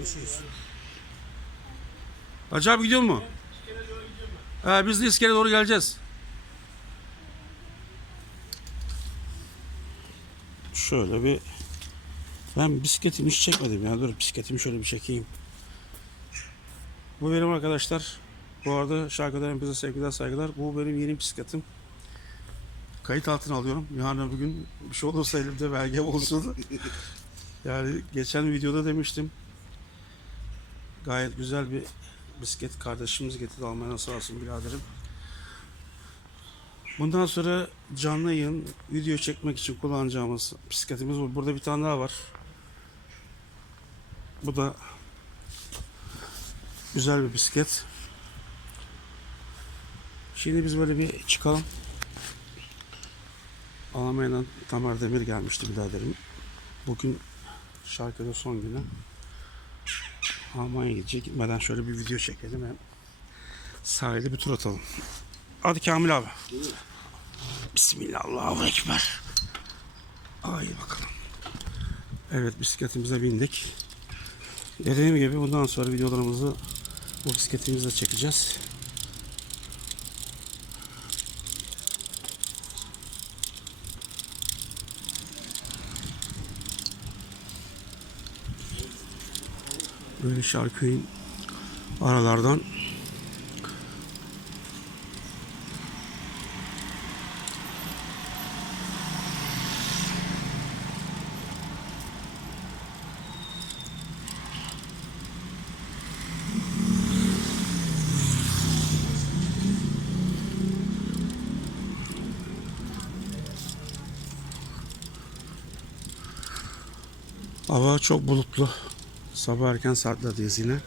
Görüşürüz. Hacı abi gidiyor mu? He, biz de iskele doğru geleceğiz. Şöyle bir ben bisikletimi hiç çekmedim ya. Dur bisikletimi şöyle bir çekeyim. Bu benim arkadaşlar. Bu arada şarkıdan hepinize sevgiler saygılar. Bu benim yeni bisikletim. Kayıt altına alıyorum. Yarın öbür gün bir şey olursa elimde belge olsun. yani geçen videoda demiştim. Gayet güzel bir bisiklet kardeşimiz getirdi Almanya'dan sağ olsun biraderim. Bundan sonra canlı yayın video çekmek için kullanacağımız bisikletimiz bu. Burada bir tane daha var. Bu da güzel bir bisiklet. Şimdi biz böyle bir çıkalım. Almanya'dan Tamer Demir gelmişti biraderim. Bugün şarkıda son günü. Almanya'ya gidecek. Gitmeden şöyle bir video çekelim hem sahilde bir tur atalım. Hadi Kamil abi. Bismillah Allahu Ekber. Ay bakalım. Evet bisikletimize bindik. Dediğim gibi bundan sonra videolarımızı bu bisikletimizle çekeceğiz. Böyle şarköyün aralardan Hava çok bulutlu. Sabah erken saatlerdeyiz yine.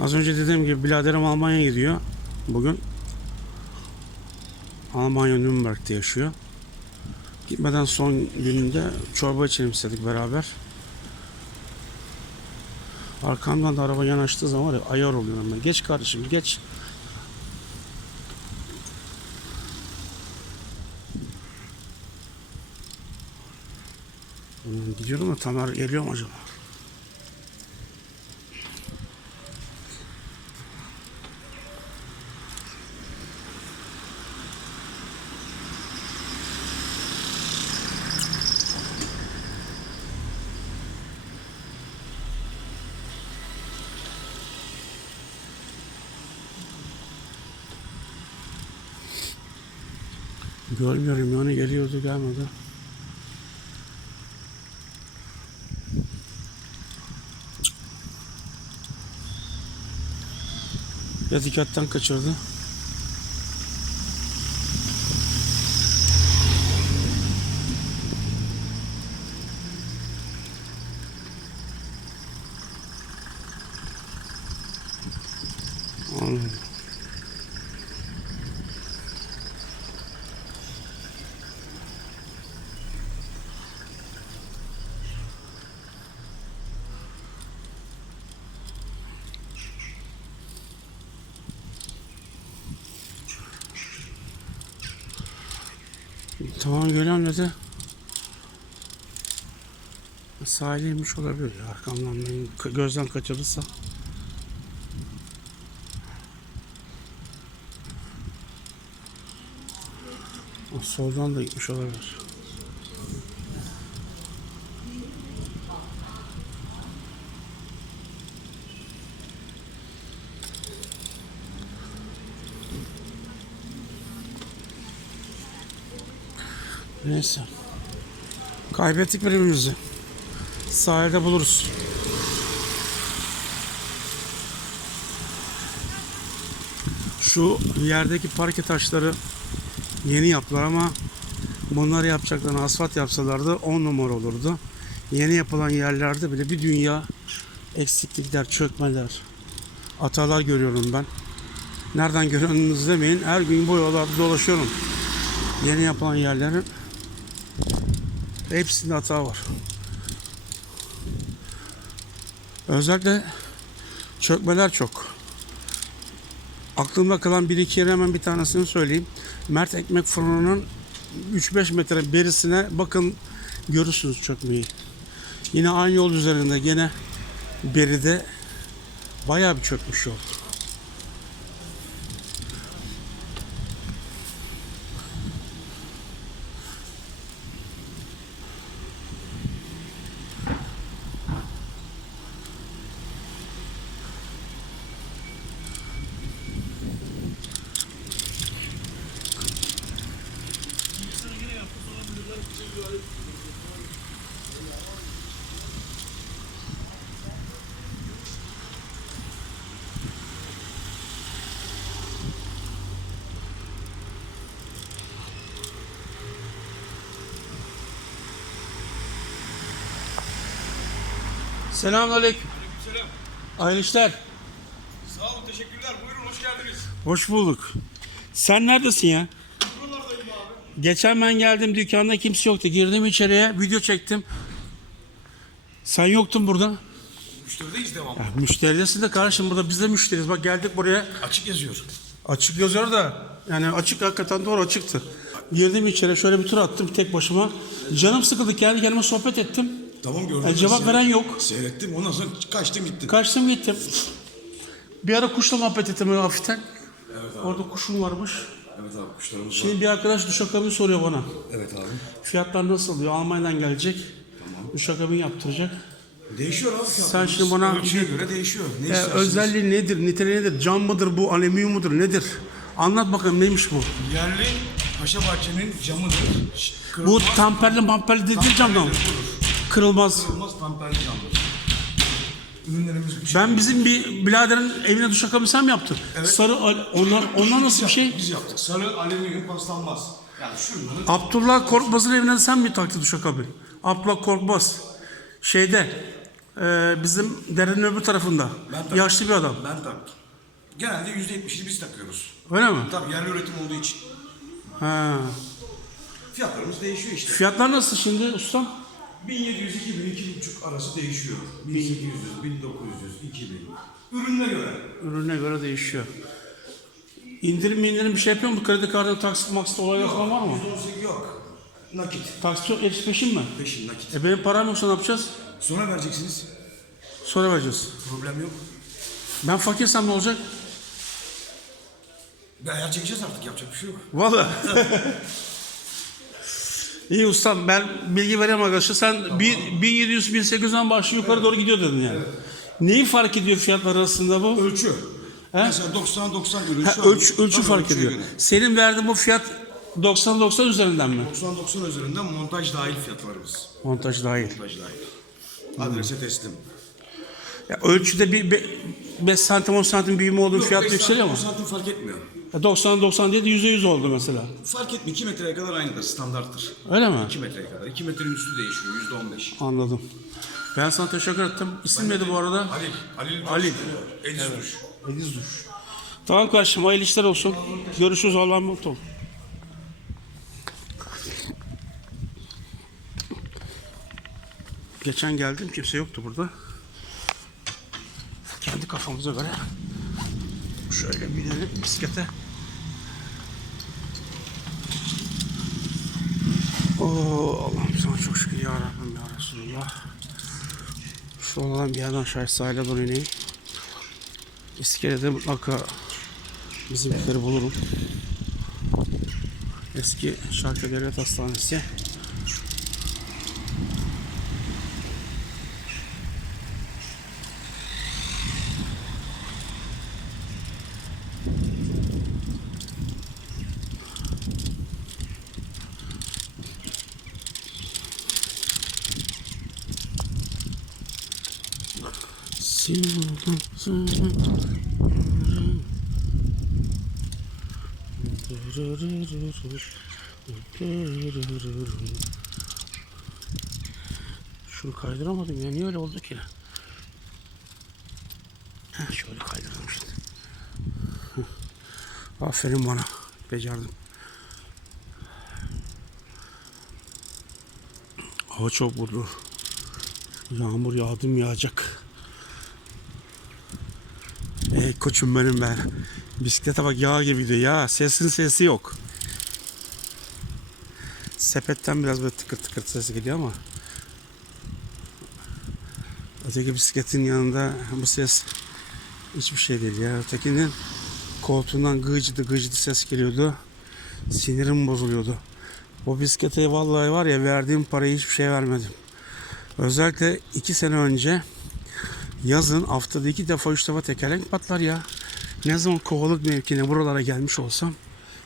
Az önce dediğim gibi biraderim Almanya'ya gidiyor. Bugün. Almanya Nürnberg'de yaşıyor. Gitmeden son gününde çorba içelim istedik beraber. Arkamdan da araba yanaştığı zaman var ya ayar oluyorum ben. Geç kardeşim geç. Tamer geliyor mu acaba? Görmüyorum yani geliyordu gelmedi. Ya dikkatten kaçırdı. Anladım. Tamam geliyorum dedi. Sahile olabilir arkamdan beni k- gözden kaçırırsa. Soldan da gitmiş olabilir. Neyse. Kaybettik birbirimizi. Sahilde buluruz. Şu yerdeki parke taşları yeni yaptılar ama bunları yapacaklarını asfalt yapsalardı 10 numara olurdu. Yeni yapılan yerlerde bile bir dünya eksiklikler, çökmeler, hatalar görüyorum ben. Nereden görüyorsunuz demeyin. Her gün bu yollarda dolaşıyorum. Yeni yapılan yerlerin hepsinde hata var. Özellikle çökmeler çok. Aklımda kalan bir iki yere hemen bir tanesini söyleyeyim. Mert Ekmek Fırını'nın 3-5 metre berisine bakın görürsünüz çökmeyi. Yine aynı yol üzerinde gene beride bayağı bir çökmüş yol. Selamünaleyküm. Selam. Hayırlı işler. Sağ olun, teşekkürler. Buyurun, hoş geldiniz. Hoş bulduk. Sen neredesin ya? Buralardayım abi. Geçen ben geldim dükkanda kimse yoktu. Girdim içeriye video çektim. Sen yoktun burada. Müşterideyiz devamlı. Ya, müşteridesin de kardeşim burada biz de müşteriyiz. Bak geldik buraya. Açık yazıyor. Açık yazıyor da yani açık hakikaten doğru açıktı. Girdim içeri şöyle bir tur attım tek başıma. Canım sıkıldı kendi kendime sohbet ettim. Tamam gördüm. E, cevap veren yok. Seyrettim, ondan sonra kaçtım gittim. Kaçtım gittim. Bir ara kuşla muhabbet ettim öyle hafiften. Orada kuşum varmış. Evet abi, kuşlarımız var. Şimdi bir arkadaş duşakabini soruyor bana. Evet abi. Fiyatlar nasıl diyor. Almanya'dan gelecek. Duşakabin yaptıracak. Değişiyor abi. Sen şimdi bana Ölçüye göre değişiyor. Ne E, özelliği nedir? Niteliği nedir? Cam mıdır bu? Alüminyum mudur? Nedir? Anlat bakalım neymiş bu? Yerli Paşa Bahçe'nin camıdır. Ş- Bu tamperli mamperli dediğin camdan mı? Kırılmaz. Kırılmaz tamperli camdır. Ürünlerimiz bu Ben bizim bir biraderin evine duşakabini sen mi yaptın? Sarı, al- onlar, onlar nasıl bir şey? Biz yaptık. Sarı alüminyum paslanmaz. Yani şunların Abdullah Korkmaz'ın evine sen mi taktın duşakabini? Abdullah Korkmaz. Şeyde, e, bizim derenin öbür tarafında. Ben taktım. Yaşlı bir adam. ben taktım. Genelde yüzde yetmişini biz takıyoruz. Öyle mi? Tabii yerli üretim olduğu için. Ha. Fiyatlarımız değişiyor işte. Fiyatlar nasıl şimdi ustam? 1700 2000 2,5 arası değişiyor. 1800 1900 2000 ürüne göre. Ürüne göre değişiyor. İndirim indirim bir şey yapıyor mu? Kredi kartı taksit maksit olaylar falan var mı? 118 yok. Nakit. Taksit yok, hepsi peşin mi? Peşin nakit. E benim param yoksa ne yapacağız? Sonra vereceksiniz. Sonra vereceğiz. Problem yok. Ben fakirsem ne olacak? Ayar çekeceğiz artık yapacak bir şey yok. Valla. İyi ustam ben bilgi vereyim arkadaşlar. Sen bir 1700-1800'den başlıyor yukarı doğru gidiyor dedin yani. Neyi fark ediyor fiyatlar arasında bu? Ölçü. Mesela 90 90 ürün Ha, ölç, ölçü Tabii fark ediyor. göre. Senin verdiğin bu fiyat 90-90 üzerinden mi? 90 90 üzerinden montaj dahil fiyatlarımız. Montaj dahil. Montaj dahil. Adrese teslim. Ya ölçüde bir 5 santim 10 santim büyüme olduğu fiyat Beş yükseliyor mu? santim, on santim fark etmiyor. 90-90 değil de %100 oldu mesela. Fark etmiyor. 2 metreye kadar aynıdır. Standarttır. Öyle mi? 2 metreye kadar. 2 metrenin üstü değişiyor. %15. Anladım. Ben sana teşekkür ettim. İsim neydi bu arada? Halil. Halil. Halil. Ediz duş. Ediz duş. Tamam kardeşim hayırlı işler olsun. Görüşürüz Allah'a emanet ol. Geçen geldim kimse yoktu burada. Kendi kafamıza göre şöyle binelim bisiklete. Oo Allah'ım sana çok şükür ya Rabbim ya Resulullah. Şu olan bir yerden aşağı sahile doğru ineyim. İskelede mutlaka bizimkileri bulurum. Eski Şarkı Devlet Hastanesi. Şunu kaydıramadım ya. Niye öyle oldu ki? Heh, şöyle kaydırdım işte. Aferin bana. Becerdim. Hava çok vurdu. Yağmur yağdı mı yağacak. Ey koçum benim be. Bisiklete bak yağ gibi gidiyor ya. Sesin sesi yok. Sepetten biraz böyle tıkır tıkır sesi geliyor ama Öteki bisikletin yanında bu ses hiçbir şey değil ya. Ötekinin koltuğundan gıcıdı gıcıdı ses geliyordu. Sinirim bozuluyordu. O bisiklete vallahi var ya verdiğim parayı hiçbir şey vermedim. Özellikle iki sene önce yazın haftada iki defa üç defa tekerlek patlar ya. Ne zaman kovalık mevkine buralara gelmiş olsam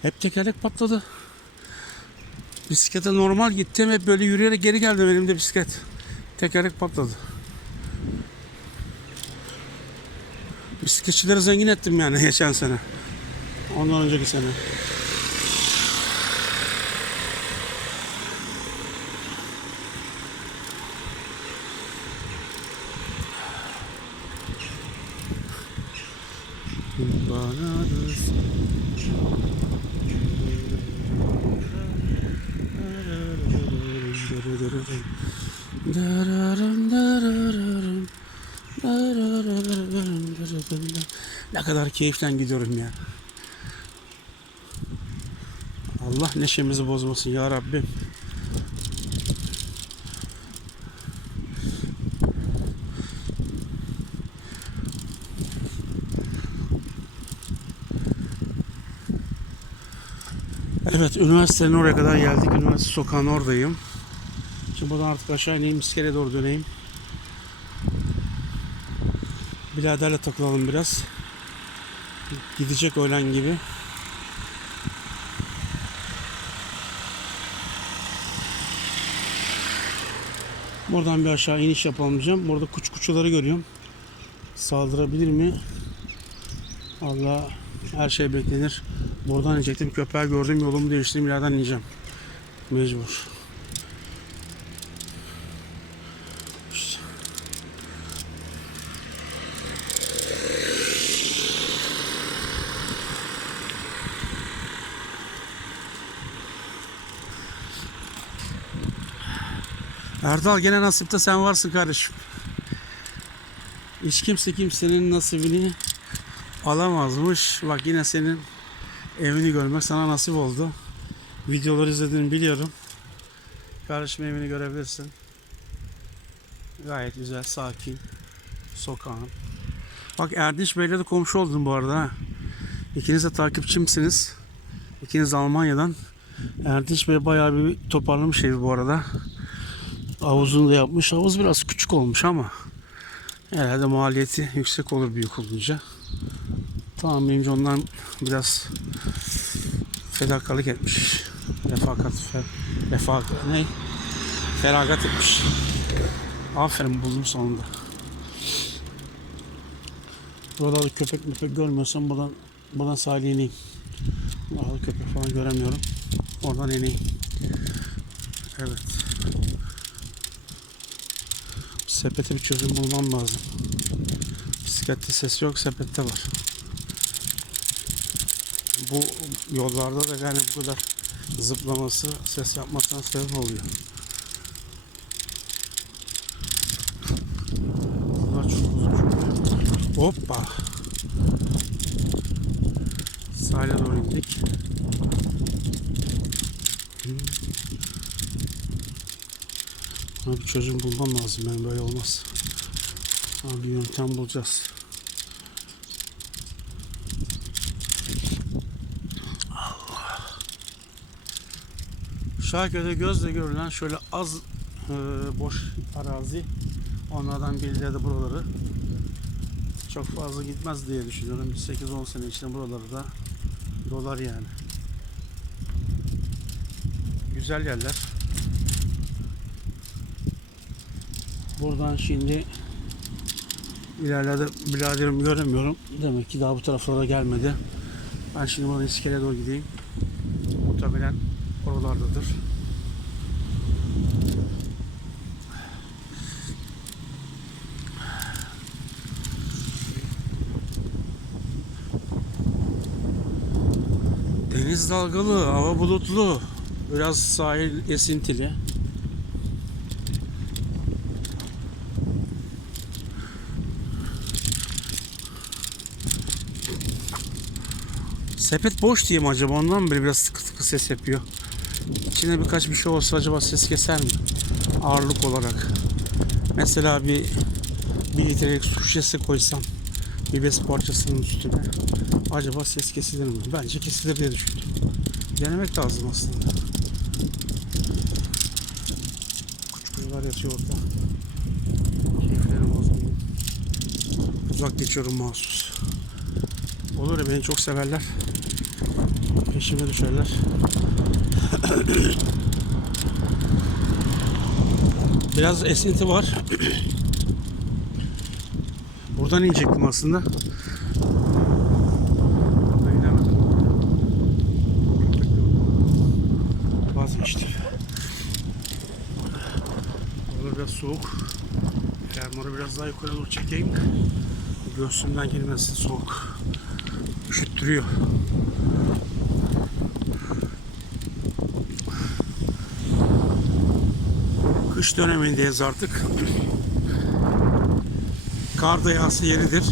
hep tekerlek patladı. Bisiklete normal gittim hep böyle yürüyerek geri geldim elimde bisiklet. Tekerlek patladı. Bisikletçileri zengin ettim yani geçen sene. Ondan önceki sene. Ne kadar keyiften gidiyorum ya. Allah neşemizi bozmasın ya Rabbim. Evet, üniversitenin oraya kadar geldik. Üniversite sokağın oradayım. Şimdi buradan artık aşağı ineyim, iskeleye doğru döneyim. Biraderle takılalım biraz. Gidecek öğlen gibi. Buradan bir aşağı iniş yapalım diyeceğim. Burada kuş kuçuları görüyorum. Saldırabilir mi? Allah her şey beklenir. Buradan inecektim. Köpeği gördüm. Yolumu değiştirdim. İleriden ineceğim. Mecbur. Erdal gene nasipte sen varsın kardeşim. Hiç kimse kimsenin nasibini alamazmış. Bak yine senin evini görmek sana nasip oldu. Videoları izlediğini biliyorum. Kardeşim evini görebilirsin. Gayet güzel, sakin. Sokağın. Bak Erdinç Bey'le de komşu oldum bu arada. İkiniz de takipçimsiniz. İkiniz de Almanya'dan. Erdinç Bey bayağı bir toparlamış evi bu arada. Havuzunu da yapmış. Havuz biraz küçük olmuş ama herhalde maliyeti yüksek olur büyük olunca. Tahminimce ondan biraz fedakarlık etmiş. Refakat, fe, refakat, ne? Feragat etmiş. Aferin buldum sonunda. Burada da köpek köpek görmüyorsam buradan, buradan sahile ineyim. Burada köpek falan göremiyorum. Oradan ineyim. Evet. Sepete bir çözüm bulmam lazım. Bisiklette ses yok, sepette var. Bu yollarda da yani bu kadar zıplaması, ses yapmasına sebep oluyor. Bunlar çok uzun. Hoppa. Sahile doğru indik. Buna bir çözüm bulmam lazım benim böyle olmaz. Sana bir yöntem bulacağız. Şarköy'de gözle görülen şöyle az e, boş arazi. Onlardan birileri de buraları. Çok fazla gitmez diye düşünüyorum. 8-10 sene içinde buraları da dolar yani. Güzel yerler. Buradan şimdi ilerlerde biraderimi göremiyorum. Demek ki daha bu taraflara gelmedi. Ben şimdi buradan iskeleye doğru gideyim. Muhtemelen oralardadır. Deniz dalgalı, hava bulutlu. Biraz sahil esintili. Sepet boş diye mi acaba ondan beri biraz sıkı sıkı ses yapıyor. İçinde birkaç bir şey olsa acaba ses keser mi? Ağırlık olarak. Mesela bir bir litrelik su şişesi koysam bir bez parçasının üstüne acaba ses kesilir mi? Bence kesilir diye düşündüm. Denemek lazım aslında. Küçükler yatıyor orada. Keyiflerim bozuldu. Uzak geçiyorum mahsus. Olur ya beni çok severler. Peşime düşerler. Biraz esinti var. Buradan inecektim aslında. Vazgeçtim. Burada biraz soğuk. Fermuarı biraz daha yukarı doğru çekeyim. Göğsümden girmesin soğuk. Üşüttürüyor. Kış dönemindeyiz artık. Kar da yağsa yeridir.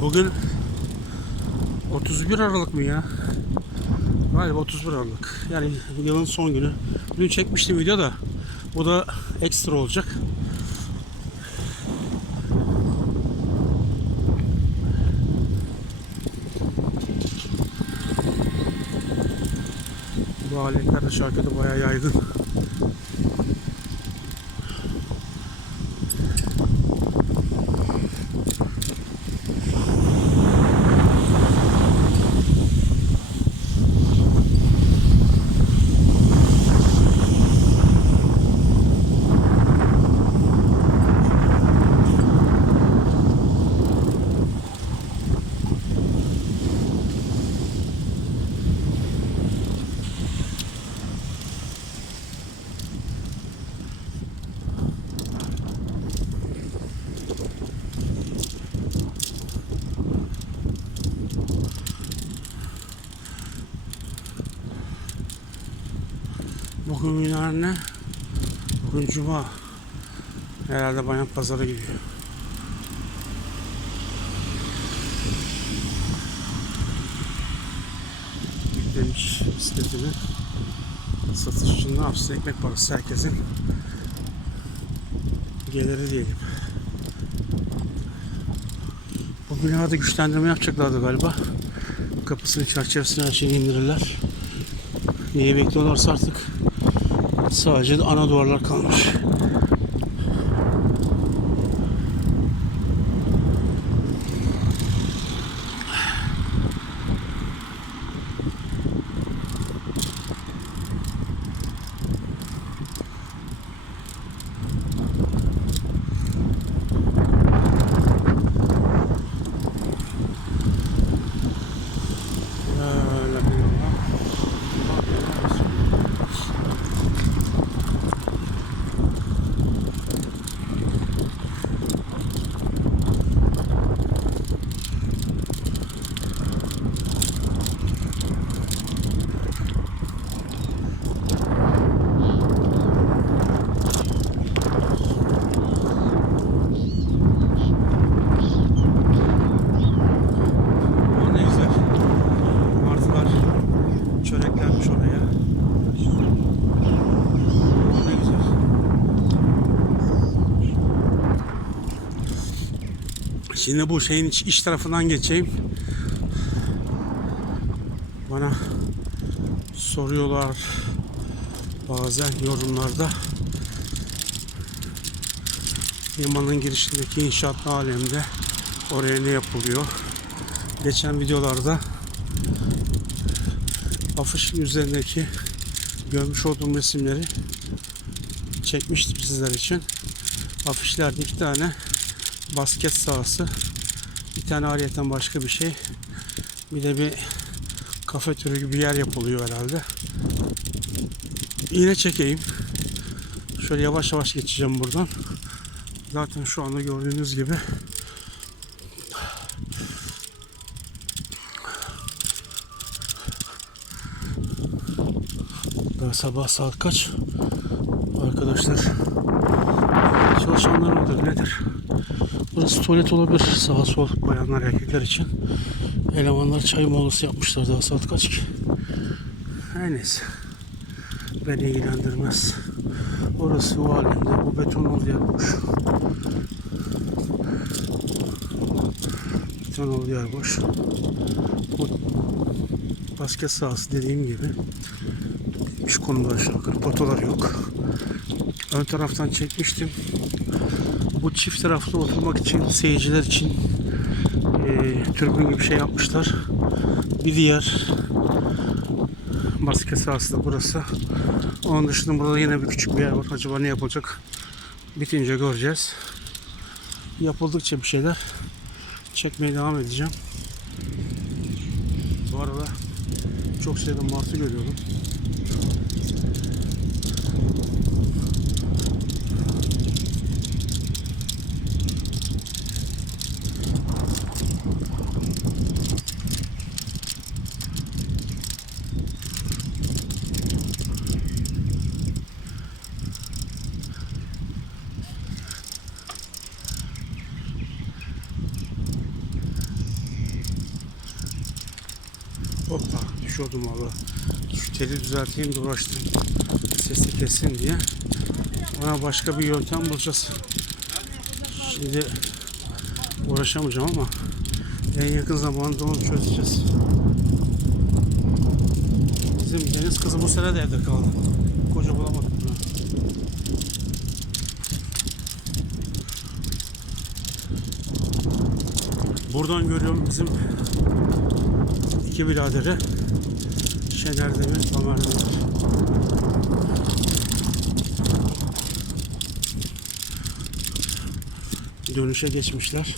Bugün 31 Aralık mı ya? Galiba 31 Aralık. Yani yılın son günü. Dün çekmiştim video da bu da ekstra olacak. Bu aletler de şarkıda bayağı yaygın. Bugün günler ne? Bugün cuma. Herhalde bayan pazara gidiyor. Yüklemiş bisikletini. Satış için ne yapsın? Ekmek parası herkesin geliri diyelim. Bu binada güçlendirme yapacaklardı galiba. Kapısını, çerçevesini her şeyi indirirler. Neyi bekliyorlarsa artık sadece ana duvarlar kalmış. Öyle bir yola. O ne güzel. Martılar çöreklenmiş oraya. O ne güzel. Şimdi bu şeyin iç, iç tarafından geçeyim. Bana soruyorlar bazen yorumlarda limanın girişindeki inşaat alemde oraya ne yapılıyor? Geçen videolarda afişin üzerindeki görmüş olduğum resimleri çekmiştim sizler için. Afişlerde iki tane basket sahası, bir tane ayrıyeten başka bir şey, bir de bir kafe türü gibi bir yer yapılıyor herhalde. Yine çekeyim. Şöyle yavaş yavaş geçeceğim buradan. Zaten şu anda gördüğünüz gibi Daha sabah saat kaç? Arkadaşlar çalışanlar mıdır nedir? Burası tuvalet olabilir sağa sol bayanlar erkekler için. Elemanlar çay molası yapmışlar daha saat kaç ki? Her neyse. Beni ilgilendirmez. Orası o halinde. Bu beton olduğu yer boş. Beton olduğu yer boş. Bu basket sahası dediğim gibi bitmiş konumda aşağı yukarı. Potolar yok. Ön taraftan çekmiştim. Bu çift taraflı oturmak için, seyirciler için eee türbün gibi şey yapmışlar. Bir diğer basket sahası da burası. Onun dışında burada yine bir küçük bir yer var. Acaba ne yapılacak? Bitince göreceğiz. Yapıldıkça bir şeyler çekmeye devam edeceğim. Bu arada çok sayıda martı görüyorum. Hoppa düşüyordum valla. Şu teli düzelteyim de uğraştım. Sesi kessin diye. Ona başka bir yöntem bulacağız. Şimdi uğraşamayacağım ama en yakın zamanda onu çözeceğiz. Bizim deniz kızı bu sene de evde kaldı. Koca bulamadık bunu. Buradan görüyorum bizim iki biraderi Şener Demir, Demir. Dönüşe geçmişler.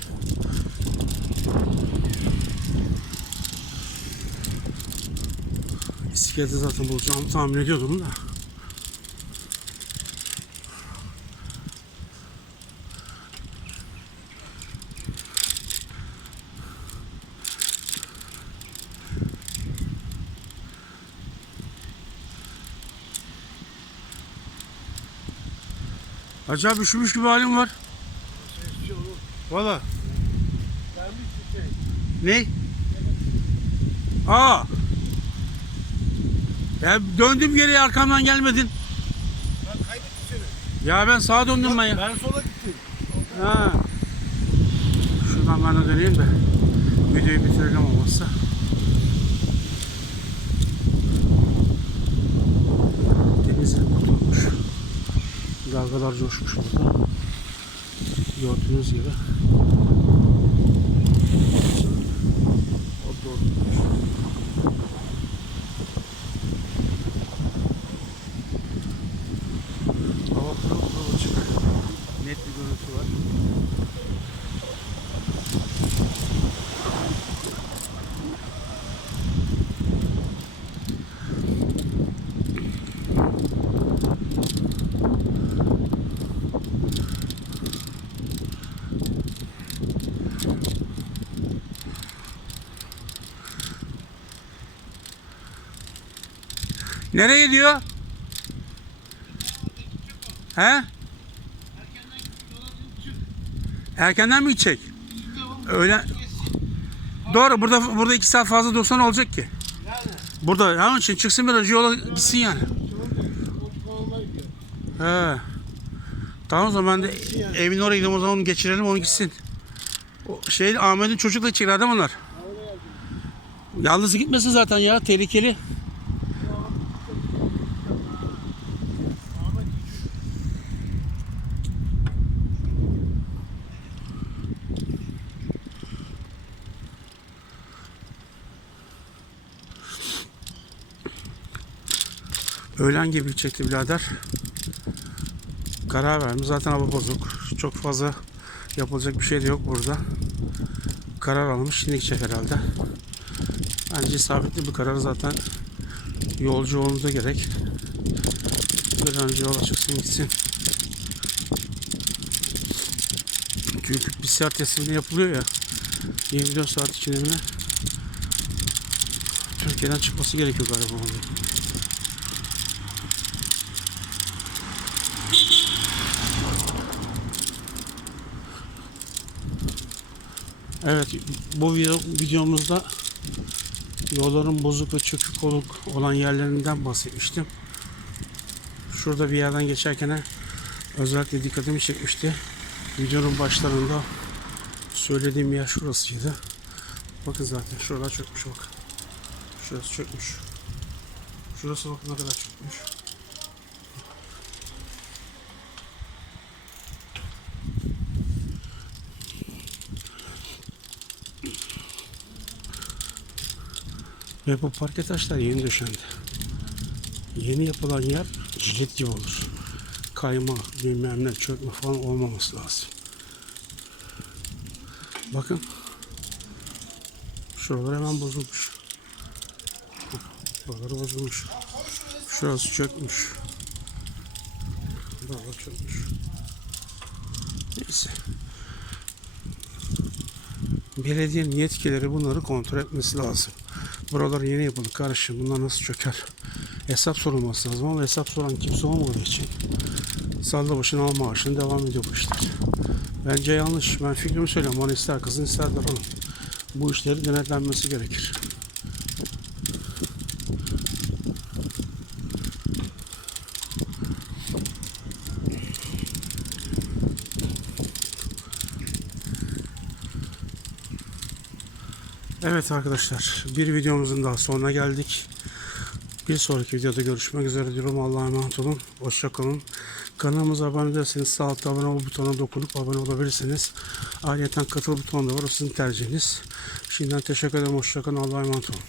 Bisikleti zaten bulacağımı tahmin ediyordum da. Acayip üşümüş gibi halim var. Valla. Ne? Aa. Ya döndüm geri arkamdan gelmedin. Ben kaybettim seni. Ya ben sağa döndüm ben ya. Ben sola gittim. Ha. Şuradan ben de döneyim de videoyu bitirelim olmazsa. Dalgalar coşmuş burada. Gördüğünüz gibi. O doğru. Hava pırıl pırıl açık. Net bir görüntü var. Nereye gidiyor? He? Erkenden mi gidecek? Öyle. Doğru burada burada iki saat fazla dursan olacak ki. Burada ya onun için çıksın biraz yola gitsin yani. He. Tamam o zaman ben de evin oraya gidelim o zaman onu geçirelim onu gitsin. O şey Ahmet'in çocukla değil mi onlar? Yalnız gitmesin zaten ya tehlikeli. Öğlen gibi çekti birader. Karar vermiş. Zaten hava bozuk. Çok fazla yapılacak bir şey de yok burada. Karar almış. Şimdi gidecek herhalde. Bence isabetli bir karar zaten yolcu olmamıza gerek. Bir önce yola çıksın gitsin. Çünkü PCR testinde yapılıyor ya. 24 saat içinde? Türkiye'den çıkması gerekiyor galiba. Evet bu video, videomuzda yolların bozuk ve çökük oluk olan yerlerinden bahsetmiştim. Şurada bir yerden geçerken özellikle dikkatimi çekmişti. Videonun başlarında söylediğim yer şurasıydı. Bakın zaten şuralar çökmüş bak. Şurası çökmüş. Şurası bakın ne kadar çökmüş. Ve bu parke taşlar yeni döşendi. Yeni yapılan yer cilet gibi olur. Kayma, bilmem ne, çökme falan olmaması lazım. Bakın. Şuralar hemen bozulmuş. Buraları bozulmuş. Şurası çökmüş. Buralar çökmüş. Neyse. Belediyenin yetkileri bunları kontrol etmesi lazım. Buralar yeni yapıldı kardeşim. Bunlar nasıl çöker? Hesap sorulması lazım ama hesap soran kimse olmadığı için salla başına al maaşını devam ediyor bu işler. Bence yanlış. Ben fikrimi söylüyorum. Bana kızın ister de alın. Bu işleri denetlenmesi gerekir. Evet arkadaşlar bir videomuzun daha sonuna geldik. Bir sonraki videoda görüşmek üzere diyorum. Allah'a emanet olun. Hoşçakalın. Kanalımıza abone değilseniz sağ altta abone ol butonuna dokunup abone olabilirsiniz. Ayrıca katıl butonu da var. O sizin tercihiniz. Şimdiden teşekkür ederim. Hoşçakalın. Allah'a emanet olun.